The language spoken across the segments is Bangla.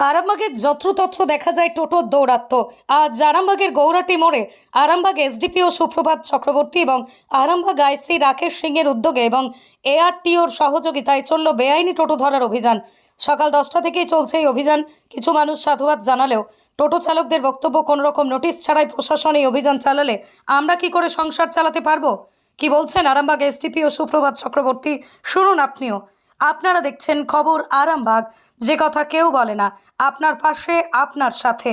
আরামবাগের যত্রতত্র দেখা যায় টোটোর দৌরাত্ম আজ আরামবাগের গৌরাটি মোড়ে আরামবাগ এসডিপিও সুপ্রভাত চক্রবর্তী এবং আরামবাগ আইসি রাকেশ সিংয়ের উদ্যোগে এবং এআরটিওর সহযোগিতায় চলল বেআইনি টোটো ধরার অভিযান। সকাল দশটা থেকেই চলছে এই অভিযান। কিছু মানুষ সাধুবাদ জানালেও টোটো চালকদের বক্তব্য কোনো রকম নোটিশ ছাড়াই প্রশাসন এই অভিযান চালালে আমরা কি করে সংসার চালাতে পারব? কি বলছেন আরামবাগ এসডিপিও সুপ্রভাত চক্রবর্তী? শুনুন আপনিও। আপনারা দেখছেন খবর আরামবাগ। যে কথা কেউ বলে না। আপনার পাশে আপনার সাথে।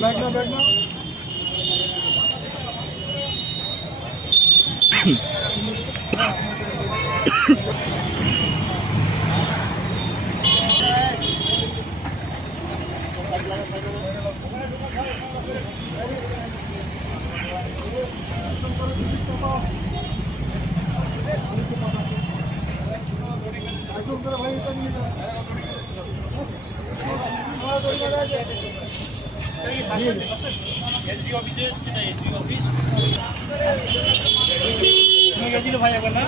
ভাই ব্যাগ না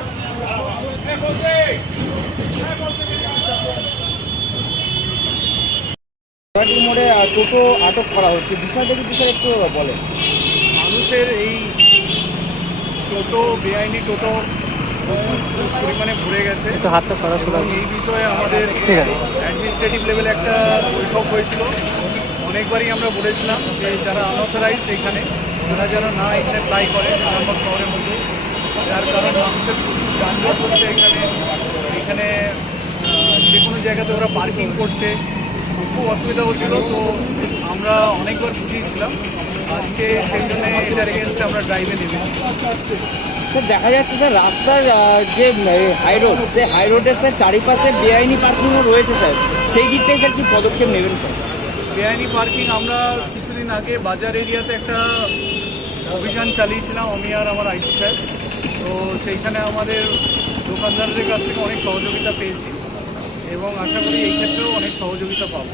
গুয়াহাটি মোড়ে আহ, টোটো আটক করা হচ্ছে বিষয়টা কি বিষয়ে একটু বলেন মানুষের এই টোটো বেআইনি টোটো পরিমাণে ভরে গেছে একটু হাতটা সরাসরি এই বিষয়ে আমাদের ঠিক আছে। অ্যাডমিনিস্ট্রেটিভ লেভেলে একটা বৈঠক হয়েছিল অনেকবারই আমরা বলেছিলাম যে যারা আনঅথরাইজ এখানে, তারা যেন না এখানে প্লাই করে আরামবাগ শহরের মধ্যে। যার কারণে মানুষের যানজট হচ্ছে এখানে। এখানে যে কোনো জায়গাতে ওরা পার্কিং করছে। খুব অসুবিধা হচ্ছিল, তো আমরা অনেকবার বুঝিয়েছিলাম। আজকে সেই জন্য এটার এগেনস্টে আমরা ড্রাইভে নেমেছি। স্যার, দেখা যাচ্ছে, স্যার, রাস্তার যে হাই রোড সেই হাই রোডের স্যার, চারিপাশে বেআইনি পার্কিংও রয়েছে, স্যার। সেই দিকটাই স্যার, কি পদক্ষেপ নেবেন, স্যার? বেআইনি পার্কিং আমরা কিছুদিন আগে বাজার এরিয়াতে একটা অভিযান চালিয়েছিলাম আমি আর আমার আইসি স্যার। তো সেইখানে আমাদের দোকানদারদের কাছ থেকে অনেক সহযোগিতা পেয়েছি এবং আশা করি এই ক্ষেত্রেও অনেক সহযোগিতা পাবো।